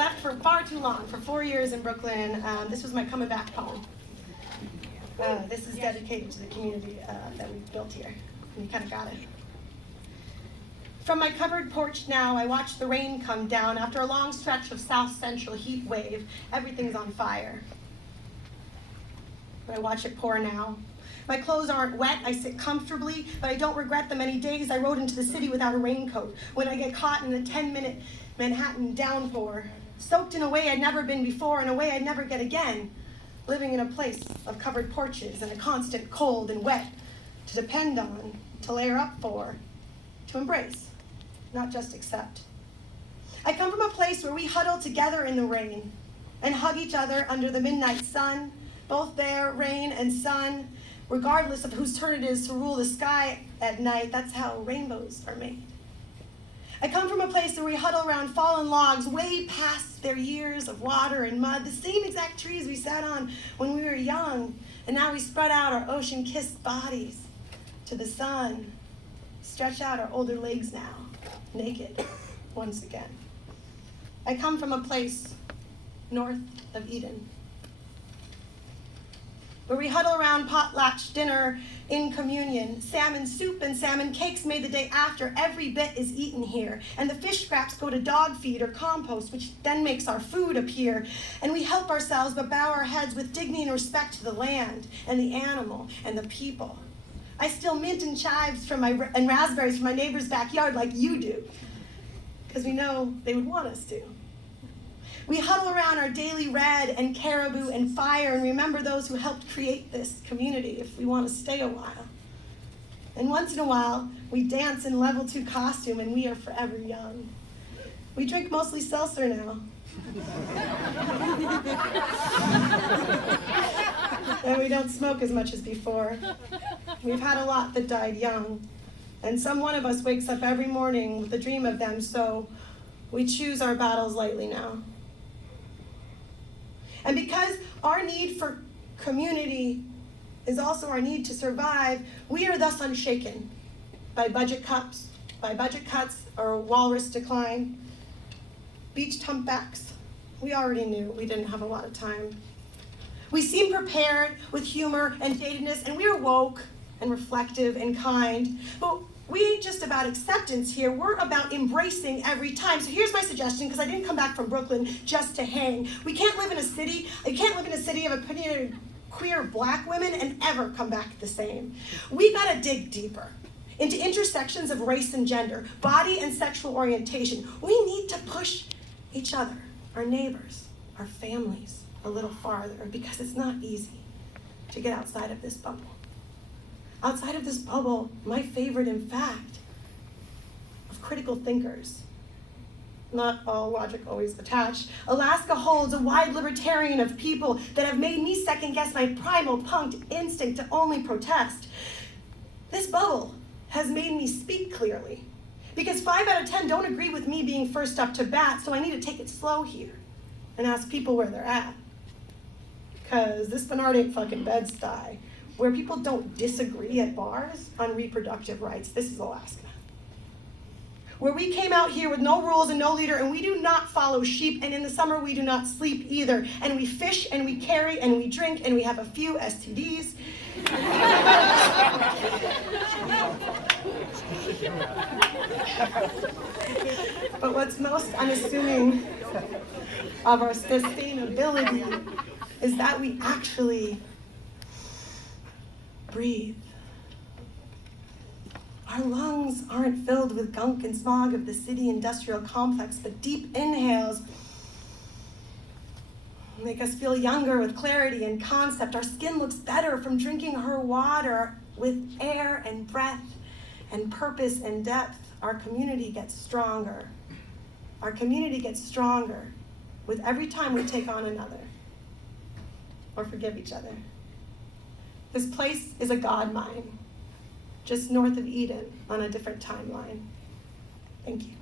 left for far too long, for 4 years in Brooklyn. This was my coming back poem. This is dedicated to the community that we've built here. And you kind of got it. From my covered porch now, I watch the rain come down. After a long stretch of south central heat wave, everything's on fire. But I watch it pour now. My clothes aren't wet, I sit comfortably, but I don't regret the many days I rode into the city without a raincoat, when I get caught in a 10-minute Manhattan downpour, soaked in a way I'd never been before, in a way I'd never get again, living in a place of covered porches and a constant cold and wet to depend on, to layer up for, to embrace, not just accept. I come from a place where we huddle together in the rain and hug each other under the midnight sun, both there, rain and sun, regardless of whose turn it is to rule the sky at night. That's how rainbows are made. I come from a place where we huddle around fallen logs way past their years of water and mud, the same exact trees we sat on when we were young, and now we spread out our ocean-kissed bodies to the sun, stretch out our older legs now, naked once again. I come from a place north of Eden, where we huddle around potlatch dinner in communion. Salmon soup and salmon cakes made the day after. Every bit is eaten here. And the fish scraps go to dog feed or compost, which then makes our food appear. And we help ourselves but bow our heads with dignity and respect to the land and the animal and the people. I steal mint and chives and raspberries from my neighbor's backyard like you do, because we know they would want us to. We huddle around our daily red and caribou and fire and remember those who helped create this community if we want to stay a while. And once in a while, we dance in level 2 costume and we are forever young. We drink mostly seltzer now. And we don't smoke as much as before. We've had a lot that died young. And some one of us wakes up every morning with a dream of them, so we choose our battles lightly now. And because our need for community is also our need to survive, we are thus unshaken by budget cuts or walrus decline. Beached humpbacks, we already knew we didn't have a lot of time. We seem prepared with humor and jadedness, and we are woke and reflective and kind. But we ain't just about acceptance here, we're about embracing every time. So here's my suggestion, because I didn't come back from Brooklyn just to hang. You can't live in a city of opinionated queer black women and ever come back the same. We gotta dig deeper into intersections of race and gender, body and sexual orientation. We need to push each other, our neighbors, our families, a little farther, because it's not easy to get outside of this bubble. Outside of this bubble, my favorite, in fact, of critical thinkers, not all logic always attached, Alaska holds a wide libertarian of people that have made me second-guess my primal punked instinct to only protest. This bubble has made me speak clearly, because 5 out of 10 don't agree with me being first up to bat, so I need to take it slow here and ask people where they're at. Because this Bernard ain't fucking Bed-Stuy, where people don't disagree at bars on reproductive rights. This is Alaska. Where we came out here with no rules and no leader, and we do not follow sheep, and in the summer we do not sleep either. And we fish, and we carry, and we drink, and we have a few STDs. But what's most unassuming of our sustainability is that we actually breathe. Our lungs aren't filled with gunk and smog of the city industrial complex, but deep inhales make us feel younger with clarity and concept. Our skin looks better from drinking her water with air and breath and purpose and depth. Our community gets stronger. Our community gets stronger with every time we take on another or forgive each other. This place is a God mine, just north of Eden on a different timeline. Thank you.